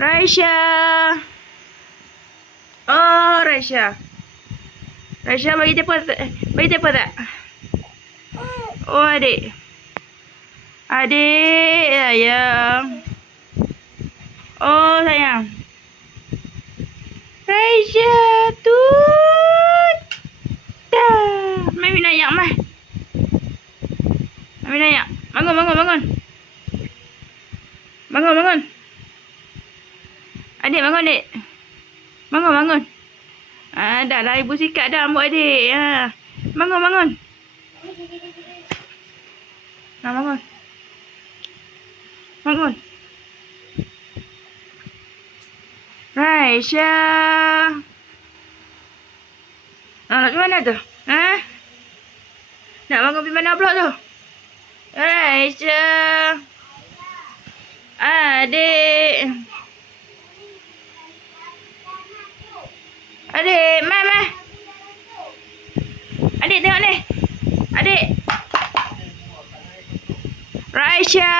Raisya. Oh, Raisya. Raisya bagi telefon tak? Oh, adik. Adik, sayang. Oh, sayang. Raisya, tut. Dah. Mai minat ayak, mai. Mai minat ayak. Bangun. Bangun. Adik, bangun, adik. Bangun. Dah lah, ibu sikat dah rambut adik. Bangun. Bangun. Raisya. Nak pergi mana tu? Nak bangun pergi mana pula tu? Raisya. Adik. Adik, mai. Adik tengok ni. Adik. Raisya.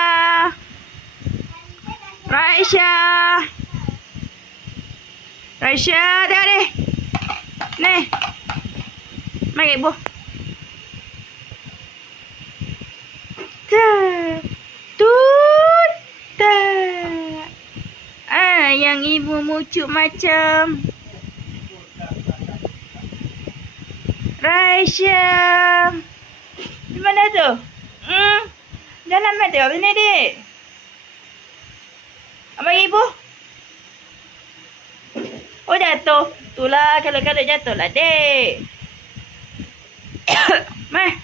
Raisya, tengok ni. Ni. Mai kat ibu. Tut. Yang ibu mucuk macam Raisya. Di mana tu? Jalan mana tengok sini, dik. Abang ibu. Oh, jatuh. Itulah kalau jatuh lah, dik. Mai.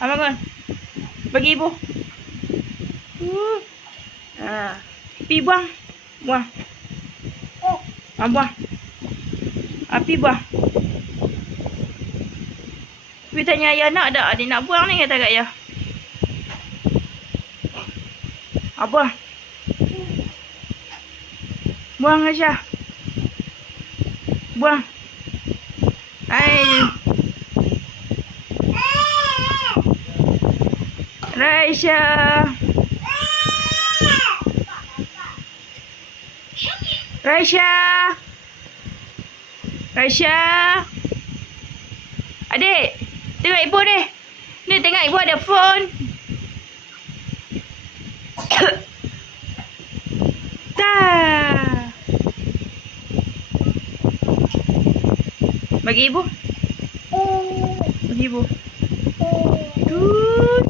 Bangun. Bagi ibu. Pi buang. Buang. Pi buang. Pi tanya ayah nak tak? Adik nak buang ni kata kat ayah. Buang. Buang Aisyah. Buang. Raisya. Adik, tengok ibu ni. Ni tengok ibu ada phone. Bagi ibu. Tut.